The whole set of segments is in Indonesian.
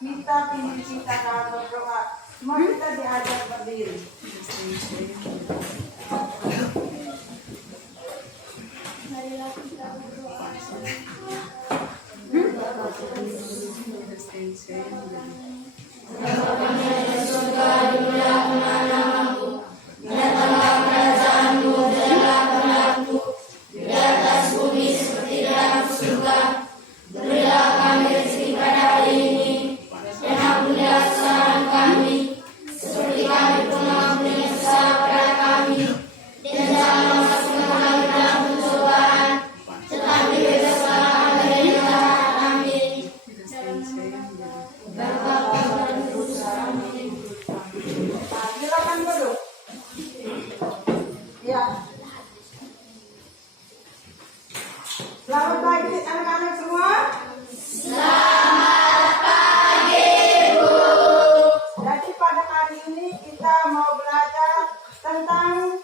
Minta pimpin kita dalam berdoa. Semua kita diajar berdiri. Marilah kita berdoa. Selamat pagi anak-anak semua. Selamat pagi, Bu. Jadi pada hari ini kita mau belajar tentang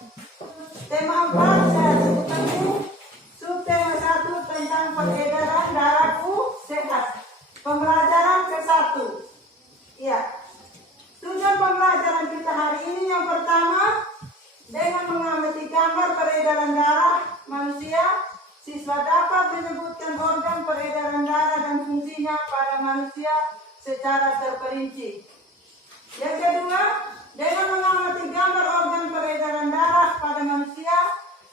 tema 4 saya sebutkan Bu. Subtema 1 tentang peredaran darahku sehat. Pembelajaran ke-1. Ya. Tujuan pembelajaran kita hari ini yang pertama dengan mengamati gambar peredaran darah manusia. Siswa dapat menyebutkan organ peredaran darah dan fungsinya pada manusia secara terperinci. Yang kedua, dengan mengamati gambar organ peredaran darah pada manusia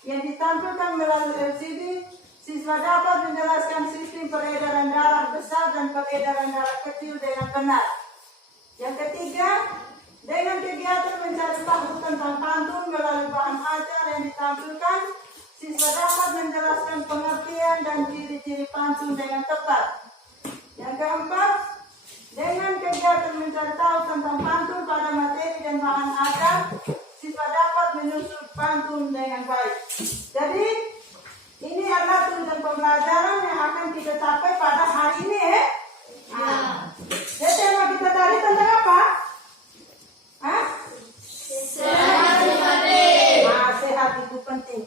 yang ditampilkan melalui LCD, siswa dapat menjelaskan sistem peredaran darah besar dan peredaran darah kecil dengan benar. Yang ketiga, dengan kegiatan mencari tahu tentang pantun melalui bahan ajar yang ditampilkan, siswa dapat menjelaskan pengertian dan ciri-ciri pantun dengan tepat. Yang keempat, dengan kegiatan mencari tahu tentang pantun pada materi dan bahan ajar, siswa dapat menyusun pantun dengan baik. Jadi, ini adalah tujuan pembelajaran yang akan kita capai pada hari ini ya. Jadi tema kita tadi tentang apa? Sehat itu penting. Sehat itu penting.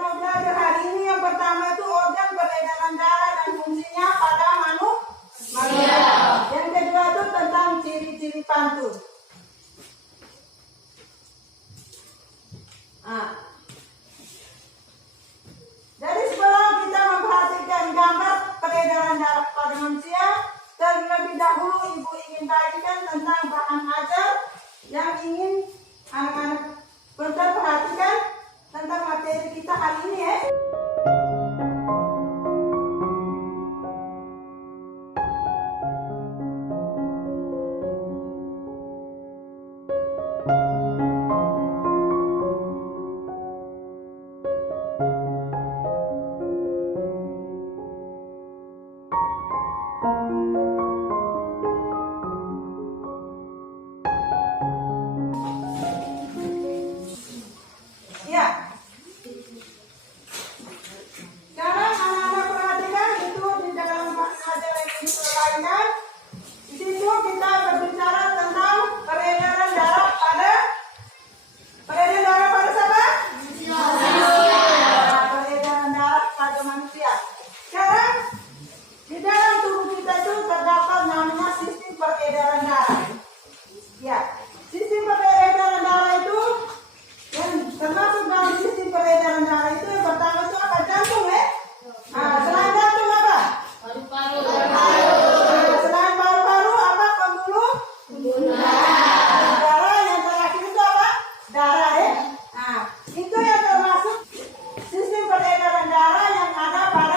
Belajar hari ini yang pertama itu organ peredaran darah dan fungsinya pada manusia. Yang kedua itu tentang ciri-ciri pantun. Jadi sebelum kita memperhatikan gambar peredaran darah pada manusia, terlebih dahulu Ibu ingin bagikan tentang bahan ajar yang ingin anak-anak perhatikan tentang materi kita hari ini ya. Itu yang termasuk sistem peredaran darah yang ada pada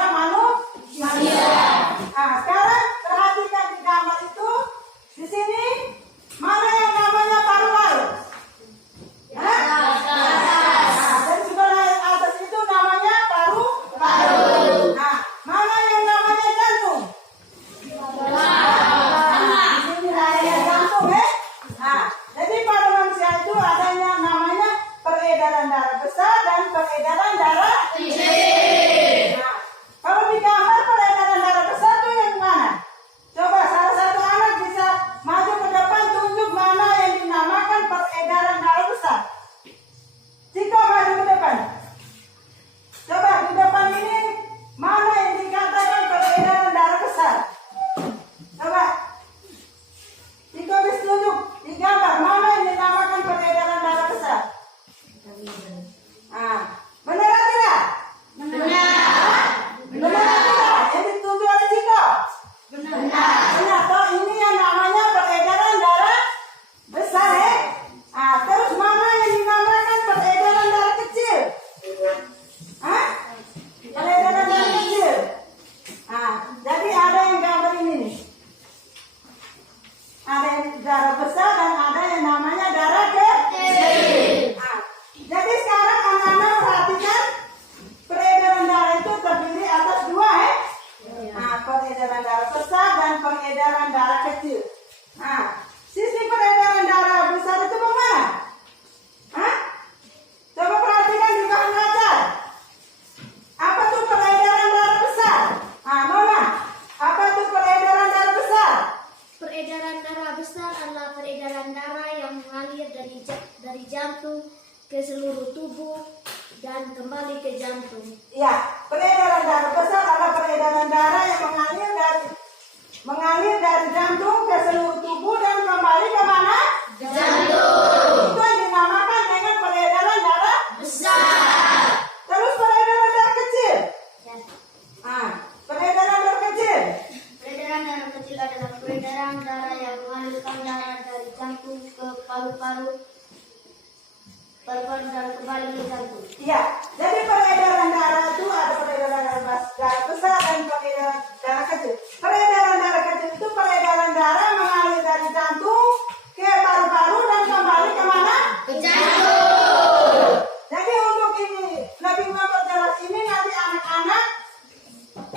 kembali ke jantung. Iya, jadi peredaran darah itu ada peredaran darah besar dan peredaran darah kecil. Peredaran darah kecil itu peredaran darah mengalir dari jantung ke paru-paru dan kembali kemana? Ke jantung. Jadi untuk ini lebih memperjelas ini nanti anak-anak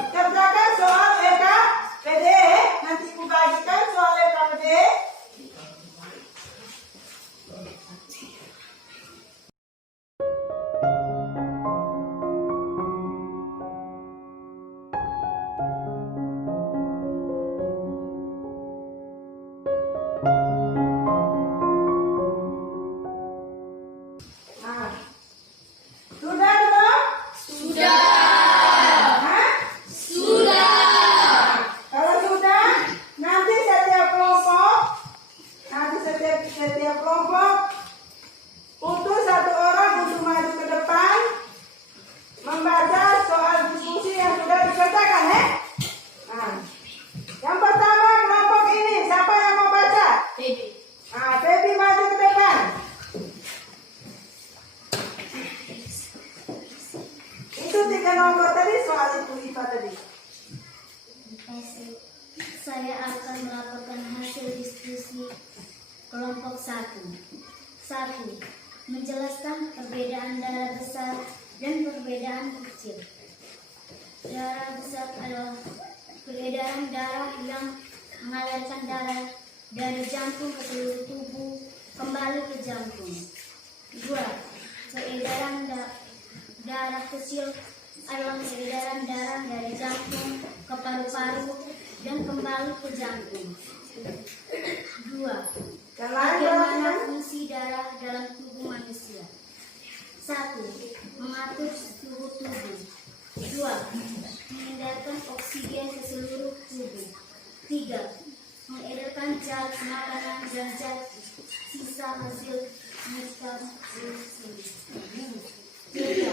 kerjakan soal EKPD. Nanti ibu bagikan soal EKPD. Nah, sudah belum? Sudah. Hah? Sudah. Kalau sudah, nanti setiap kelompok untuk satu orang untuk maju ke depan membaca soal diskusi yang sudah dikerjakan, ya. Nah, yang pertama kelompok ini siapa yang mau baca? Baby. Nah, Baby maju ke depan. Itu 3 nomor tadi soal itu IPA tadi. Saya akan melaporkan hasil diskusi kelompok 1. 1. Menjelaskan perbedaan darah besar dan perbedaan kecil. Darah besar adalah peredaran darah yang mengalirkan darah dari jantung ke seluruh tubuh kembali ke jantung. 2. Peredaran darah kecil adalah peredaran darah dari jantung ke paru-paru dan kembali ke jantung. 2. Yang lain Bagaimana perhatikan. fungsi darah dalam tubuh manusia? 1. Mengatur suhu tubuh. 2. Mengedarkan oksigen ke seluruh tubuh. 3. Mengedarkan zat makanan dan zat sisa hasil metabolisme. 3.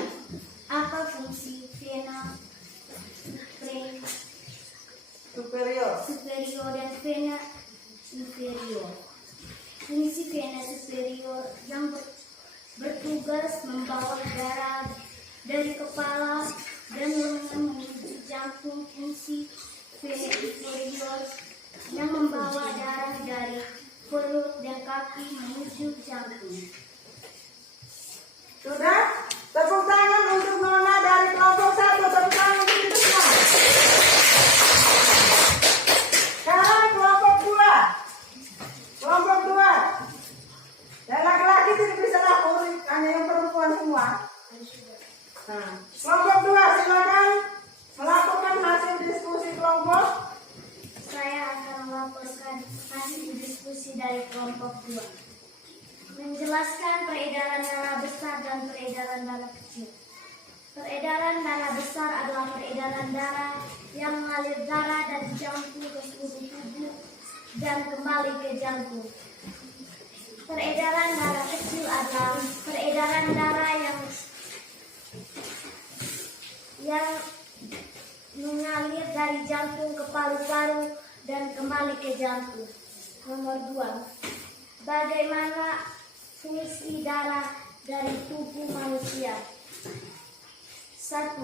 Apa fungsi vena superior dan vena inferior? Fungsi vena superior yang bertugas membawa darah dari kepala dan lengan menuju jantung. Fungsi vena inferior yang membawa darah dari perut dan kaki menuju jantung. Sudah? Tepuk tangan untuk Nona dari kelompok 1. Tepuk tangan untuk itu semua. Sekarang kelompok 2. Kelompok 2. Dan laki-laki tidak bisa lapor, hanya yang perempuan semua. Nah, kelompok 2 silakan melakukan hasil diskusi kelompok. Saya akan melaporkan hasil diskusi dari kelompok 2. Menjelaskan peredaran darah besar dan peredaran darah kecil. Peredaran darah besar adalah peredaran darah yang mengalir darah dari jantung ke seluruh tubuh dan kembali ke jantung. Peredaran darah kecil adalah peredaran darah yang mengalir dari jantung ke paru-paru dan kembali ke jantung. Nomor 2. Bagaimana fungsi darah dari tubuh manusia? 1.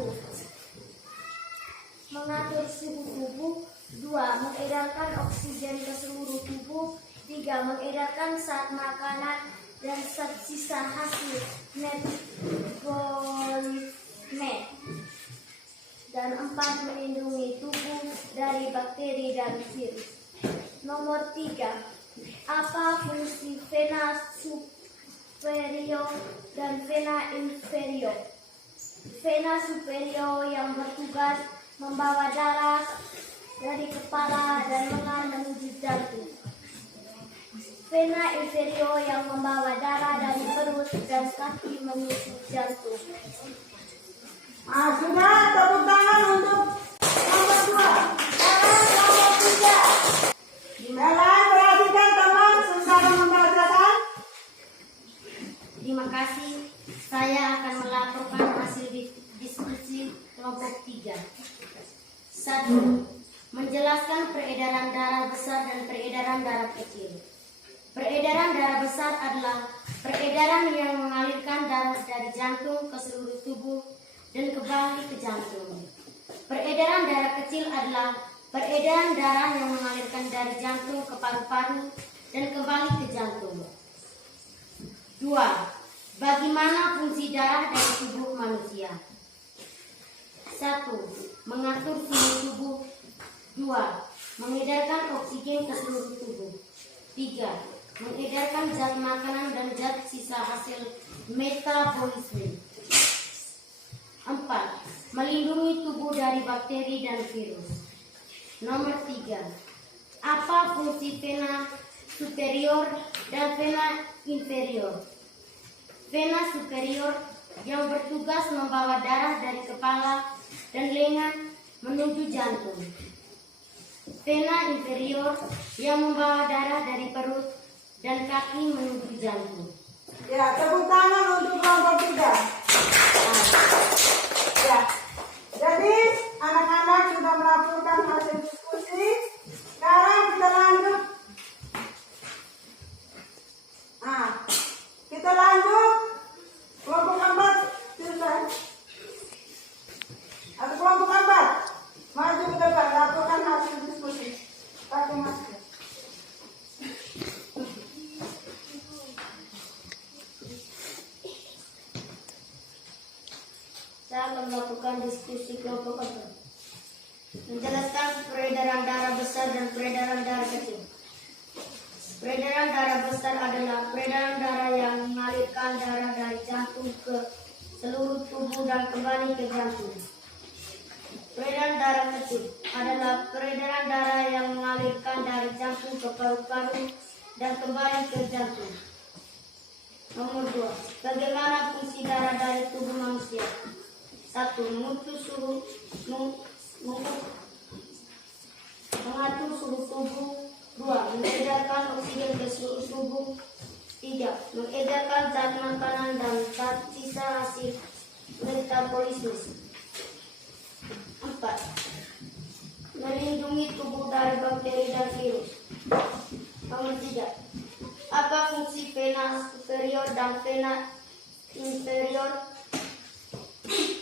Mengatur suhu tubuh. 2. Mengedarkan oksigen ke seluruh tubuh. 3. Mengedarkan zat makanan dan zat sisa hasil metabolisme. Dan 4. Melindungi tubuh dari bakteri dan virus. Nomor 3. Apa fungsi vena superior dan vena inferior? Vena superior yang bertugas membawa darah dari kepala dan lengan menuju jantung. Vena inferior yang membawa darah dari perut dan kaki menuju jantung. Sudah, tepuk tangan untuk kelompok 2. Sekarang kelompok 3. Jalan, perhatikan teman, secara membacakan. Terima kasih. Saya akan melaporkan hasil diskusi kelompok 3. 1. Menjelaskan peredaran darah besar dan peredaran darah kecil. Peredaran darah besar adalah Peredaran yang mengalirkan darah dari jantung ke seluruh tubuh dan kembali ke jantung. Peredaran darah kecil adalah peredaran darah yang mengalirkan dari jantung ke paru-paru dan kembali ke jantung. 2. Bagaimana fungsi darah dari tubuh manusia? 1. Mengatur suhu tubuh. 2. Mengedarkan oksigen ke seluruh tubuh. 3. Mengedarkan zat makanan dan zat sisa hasil metabolisme. 4. Melindungi tubuh dari bakteri dan virus. Nomor 3. Apa fungsi vena superior dan vena inferior? Vena superior yang bertugas membawa darah dari kepala dan lengan menuju jantung. Vena inferior yang membawa darah dari perut dan kaki menuju jantung. Ya, tepuk tangan untuk kelompok 3. Ya, jadi anak-anak sudah melaporkan hasil diskusi. Sekarang kita lanjut. Kita lanjut. Kelompok 4, silakan. Atau kelompok 4, maju ke depan, laporkan hasil diskusi. Pakai masker. Saya akan melakukan diskusi kelompok 4. Menjelaskan peredaran darah besar dan peredaran darah kecil. Peredaran darah besar adalah peredaran darah yang mengalirkan darah dari jantung ke seluruh tubuh dan kembali ke jantung. Peredaran darah kecil adalah peredaran darah yang mengalirkan dari jantung ke paru-paru dan kembali ke jantung. Nomor 2. Bagaimana fungsi darah dari tubuh manusia? 1. Mengatur suhu tubuh. 2. Mengedarkan oksigen ke seluruh tubuh. 3. Mengedarkan zat makanan dan zat sisa hasil metabolisme. 4. Melindungi tubuh dari bakteri dan virus. Nomor 3. Apa fungsi vena superior dan vena inferior?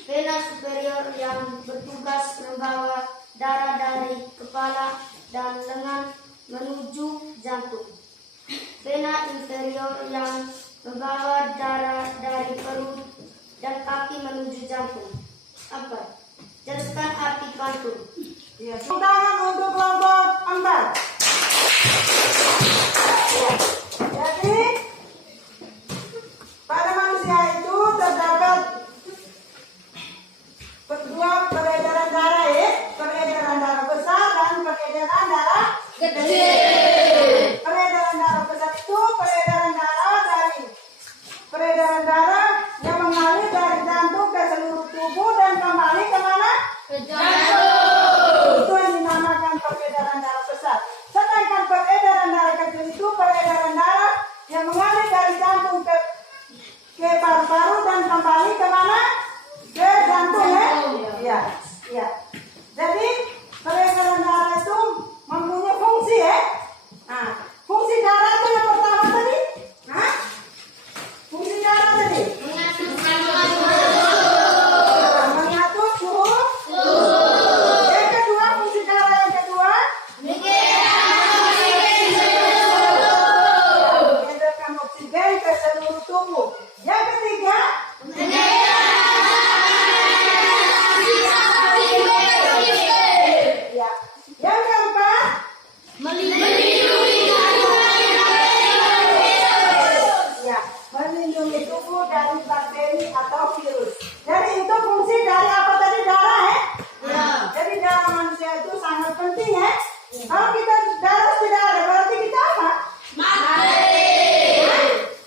Vena superior yang bertugas membawa darah dari kepala dan lengan menuju jantung. Vena inferior yang membawa darah dari perut dan kaki menuju jantung. 4. Jelaskan arti pantun. Ya, tepuk tangan untuk kelompok 4. Ya. Jadi pada manusia itu terdapat dua peredaran darah, ya, peredaran darah besar dan peredaran darah kecil. Peredaran darah besar itu peredaran darah yang mengalir dari jantung ke seluruh tubuh dan kembali kemana? Ke jantung. Itu yang dinamakan peredaran darah besar. Sedangkan peredaran darah kecil itu peredaran darah yang mengalir dari jantung ke paru-paru dan kembali kemana? Ke jantung, ya? Iya, iya. Jadi peredaran darah itu mempunyai fungsi, ya. Nah, fungsi darah itu yang pertama tadi, fungsi darah tadi mengatur suhu. Yang kedua, fungsi darah yang kedua mengedarkan oksigen ke seluruh tubuh. Yang ketiga, ya. Yang keempat, ya, melindungi tubuh dari bakteri atau virus. Jadi itu fungsi dari apa tadi? Darah, ya? Ya. Jadi darah manusia itu sangat penting, ya. Kalau kita darah tidak ada, berarti kita apa? Mati.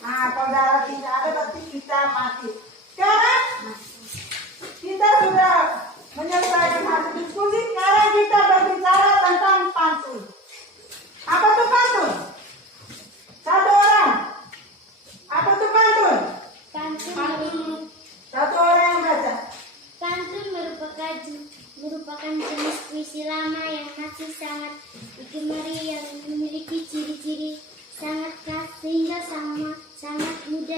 Nah, kalau darah tidak ada, berarti kita mati. Sekarang kita sudah menyelesaikan hasil diskusi. Sekarang kita berbicara tentang pantun. Apa itu pantun? Satu orang. Apa itu pantun? Pantun. Satu orang yang baca. Pantun merupakan jenis puisi lama yang masih sangat digemari, yang memiliki ciri-ciri sangat khas sehingga sangat mudah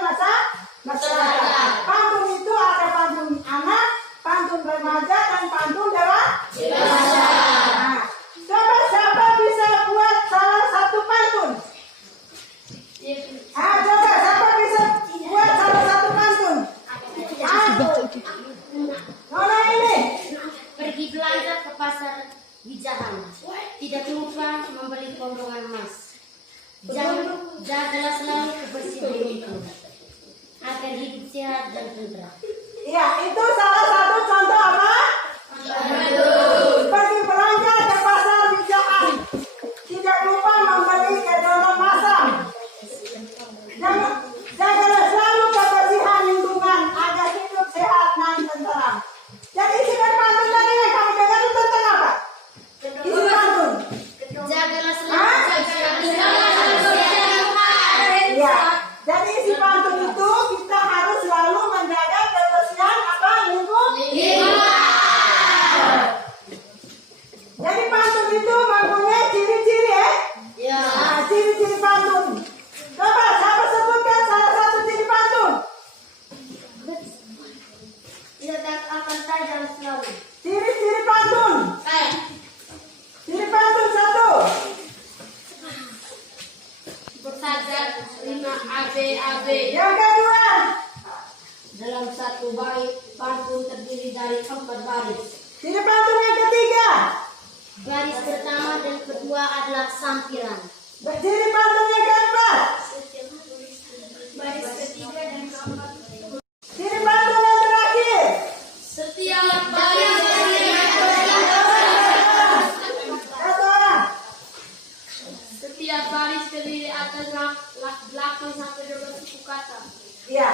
masyarakat. Pantun itu ada pantun anak, pantun remaja, dan pantun dewasa. Nah, coba siapa bisa buat salah satu pantun? Coba siapa bisa buat salah satu pantun? Nona ini. Pergi belanja ke pasar Wijahan, tidak lupa membeli kondongan emas. Jagalah selalu kebersihan itu agar hidup sehat dan tentram. Iya, itu salah satu contoh apa? Pergi belanja ke pasar Wijahan, tidak lupa membeli kondongan masam. Jagalah selalu kebersihan lingkungan agar hidup sehat dan tentram. Jadi isi pantun tadi yang kamu dengar itu tentang apa? Isi pantun. Jagalah selalu Ya, jadi isi pantun itu kita harus selalu menjaga kebersihan apa lingkungan. Jadi pantun itu mempunyai ciri-ciri ya. Nah, ciri-ciri pantun. Coba siapa sebutkan salah satu ciri pantun? Tidak akan tajam selalu. Ciri-ciri pantun. Ciri pantun satu. bersajar 5 ABAB. Yang kedua. Dalam satu bait pantun terdiri dari 4 baris. Ciri pantun yang ketiga. Baris pertama dan kedua adalah sampiran. Ciri pantun yang keempat. Baris ketiga dan keempat. Ciri pantun yang terakhir. Setiap baris Satu orang. Setiap baris terdiri atas 8 sampai 12 suku kata. Iya.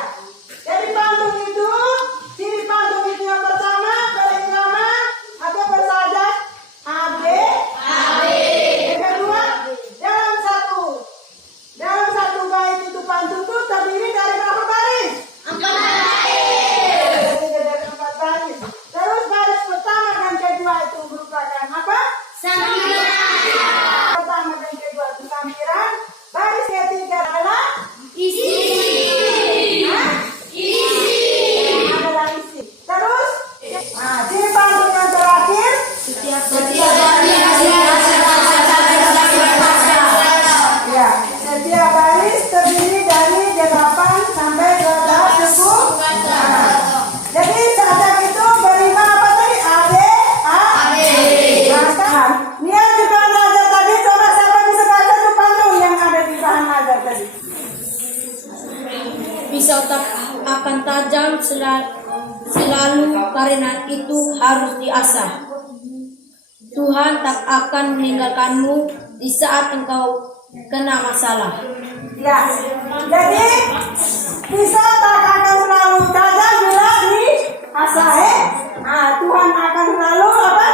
Jadi pantun itu, ciri pantun itu yang pertama berirama atau bersajar AB. Yang kedua, dalam satu bait itu pantun itu terdiri dari berapa baris? 4 baris. Terdiri dari 4 baris. Terus baris pertama dan kedua itu merupakan apa? Sampiran. Pertama dan kedua itu sampiran. Baris ketiga adalah Isi. adalah isi. Terus, ciri pantun yang terakhir. Ya, setiap baris terdiri dari 8 sampai 12 suku. Jadi sajak itu berima apa tadi? AB. Nah, Nia juga nazar tadi. Coba siapa bisa baca tuh pantun yang ada di bahan nazar tadi? Pisau tak akan tajam selalu karena itu harus diasah. Tuhan tak akan meninggalkanmu di saat engkau kena masalah. Ya, jadi pisau tak akan selalu tajam bila diasah. Tuhan akan selalu apa?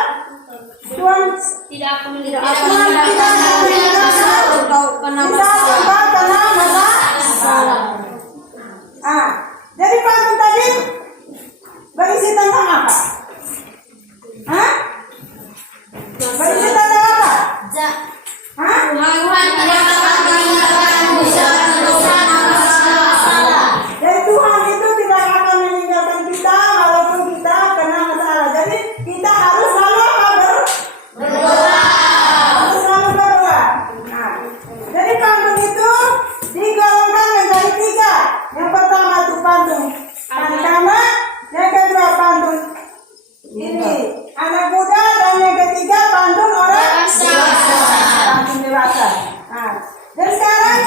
Tuhan Tidak akan Tuhan tidak akan meninggalkan engkau kena di saat masalah. engkau kena masalah. Jadi pantun tadi berisi tentang apa? Berisi tentang apa? Tuhan tidak akan meninggalkanmu di saat engkau kena masalah. Jadi Tuhan itu tidak akan meninggalkan kita walaupun kita kena masalah. Jadi kita harus selalu apa? Berdoa. Harus selalu berdoa. Jadi pantun itu digolongkan menjadi 3. Yang pertama itu pantun anak-anak, yang kedua pantun ini anak muda, dan yang ketiga pantun orang pantun dewasa. Dan sekarang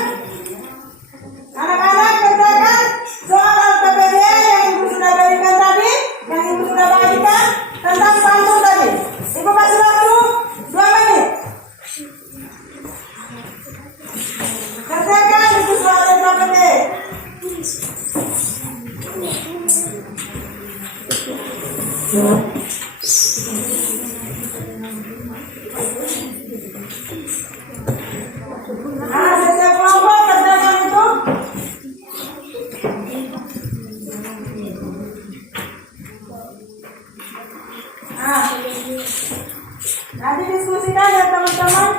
anak-anak kerjakan soal LPPDA yang ibu sudah berikan tadi, yang ibu sudah bagikan tentang pantun tadi. Ibu kasih waktu 2 menit. Kerjakan itu soal LPPDA. Setiap kelompok kerjakan itu. Nanti diskusikan ya teman-teman.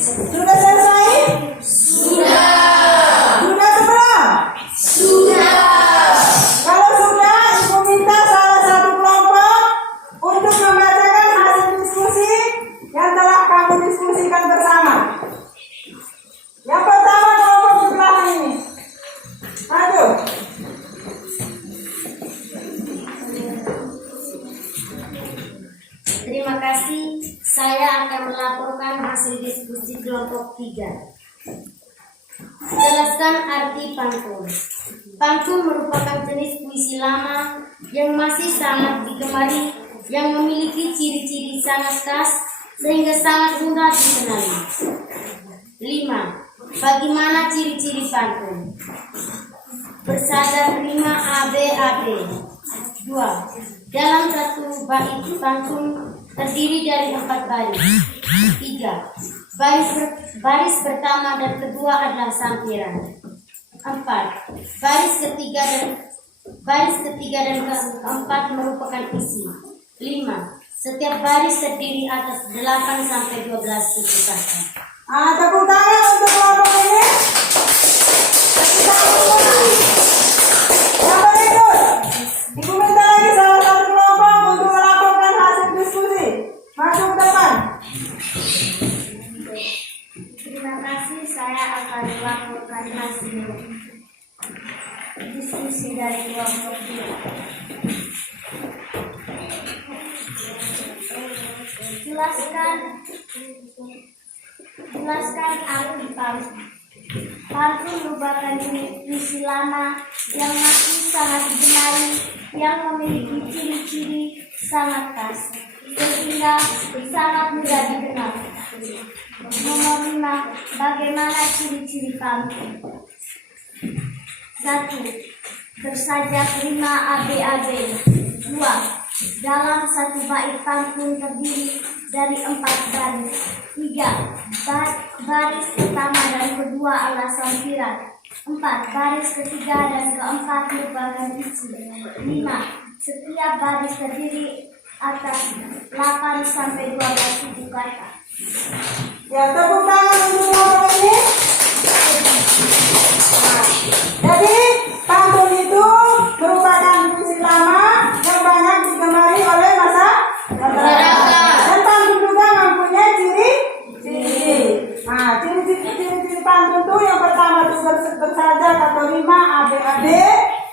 Sudah selesai? Sudah atau belum? Kalau sudah, Ibu minta salah satu kelompok untuk membacakan hasil diskusi yang telah kamu diskusikan bersama. Yang pertama kelompok di belakang ini. Aduh. Terima kasih. Saya akan melaporkan hasil diskusi kelompok 3. Jelaskan arti pantun. Pantun merupakan jenis puisi lama yang masih sangat digemari, yang memiliki ciri-ciri sangat khas sehingga sangat mudah dikenali. 5. Bagaimana ciri-ciri pantun? Bersada rima ABAB. 2. Dalam satu bait pantun terdiri dari 4 baris. 3. Baris pertama dan kedua adalah sampiran. 4. Baris ketiga dan keempat merupakan isi. 5. Setiap baris terdiri atas 8 sampai 12 suku kata. Tepuk tangan untuk kelompok ini. Tepuk tangan. Yang berikut, Ibu minta lagi salah satu kelompok untuk melaporkan hasil diskusi. Masuk depan. Terima kasih, saya akan melaporkan hasil diskusi dari kelompok 2. Jelaskan arti pantun. Pantun merupakan jenis puisi lama yang masih sangat digemari, yang memiliki ciri-ciri sangat khas sehingga sangat mudah dikenal. Nomor 5. Bagaimana ciri-ciri pantun? 1. Bersajak rima ABAB. 2. Dalam satu bait pantun terdiri dari 4 baris. 3. Baris pertama dan kedua adalah sampiran. 4. Baris ketiga dan keempat merupakan isi. 5. Setiap baris terdiri atas 8 sampai 12 suku kata. Ya, tepuk tangan untuk kelompok ini. Jadi, pantun itu merupakan puisi lama yang banyak digemari oleh masyarakat. Dan pantun juga mempunyai ciri-ciri. Nah, ciri-ciri pantun itu yang pertama itu bersajak atau rima ABAB.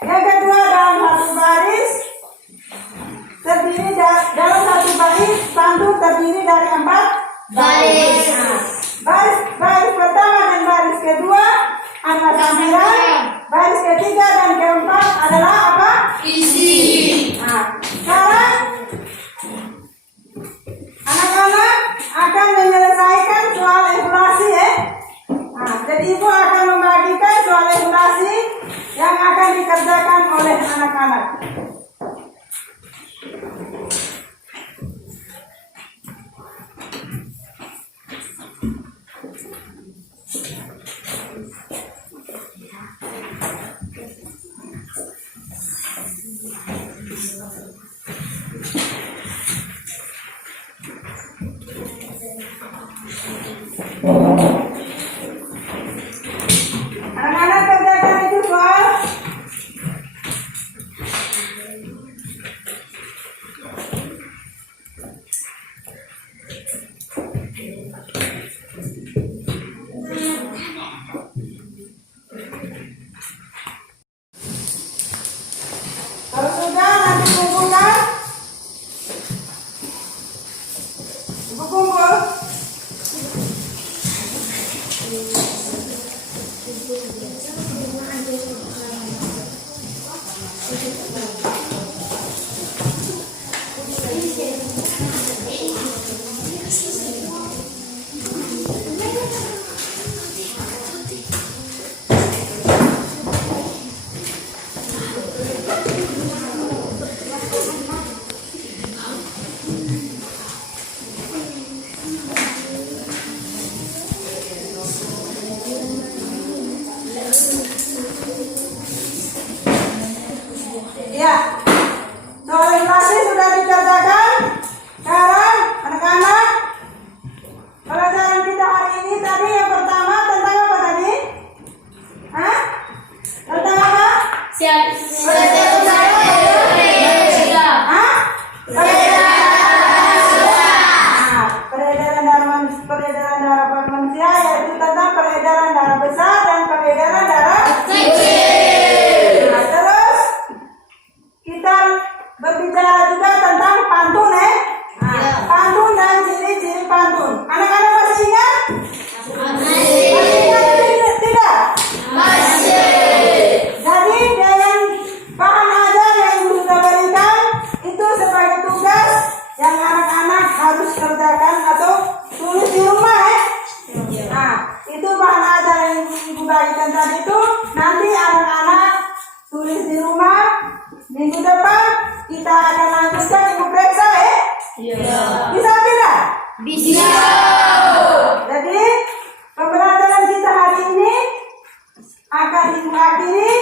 Yang kedua dalam satu baris terdiri dalam satu baris pantun terdiri dari 4 baris. Baris pertama dan baris kedua adalah sampiran. Baris ketiga dan keempat adalah apa? Isi. Sekarang anak-anak akan menyelesaikan soal evaluasi ya. Jadi ibu akan membagikan soal evaluasi yang akan dikerjakan oleh anak-anak. kerjakan atau tulis di rumah ya. Nah, itu bahan ajar yang ibu bagikan tadi itu nanti anak-anak tulis di rumah. Minggu depan kita akan lanjutkan ibu periksa ya. Bisa tidak? Bisa. Jadi pembelajaran kita hari ini akan ibu akhiri.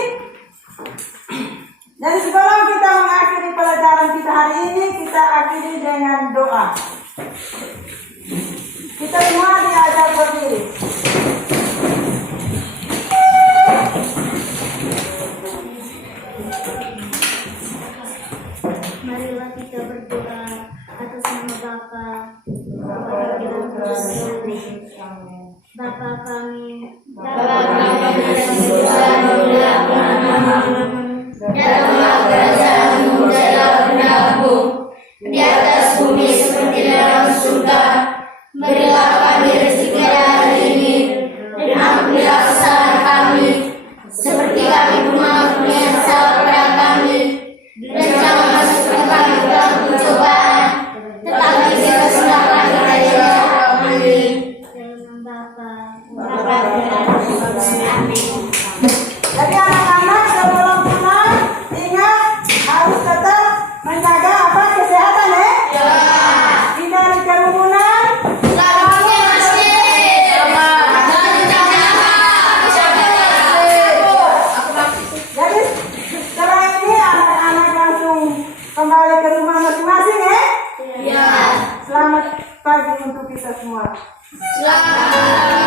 Dan sebelum kita mengakhiri pelajaran kita hari ini, kita akhiri dengan doa. Kita semua diajak berdiri. Marilah kita berdoa atas nama Bapa, Bapa dalam kudus Bapa kami, Datanglah kerajaanmu, jadilah kehendakmu di atas bumi seperti di dalam surga. Berilah kami rezeki hari ini, dan ampunilah kesalahan kami, seperti kami pun mengampuni yang salah kepada kami. Dan jangan masukkan kami ke dalam pencobaan, tetapi bebaskanlah dari yang jahat. Amin. dalam Bapa, Amin. Jadi anak-anak sebelum pulang ingat harus tetap menjaga apa kesehatan ya. Hindari kerumunan. Jadi setelah ini anak-anak langsung kembali ke rumah masing-masing ya. Selamat pagi untuk kita semua. Selamat.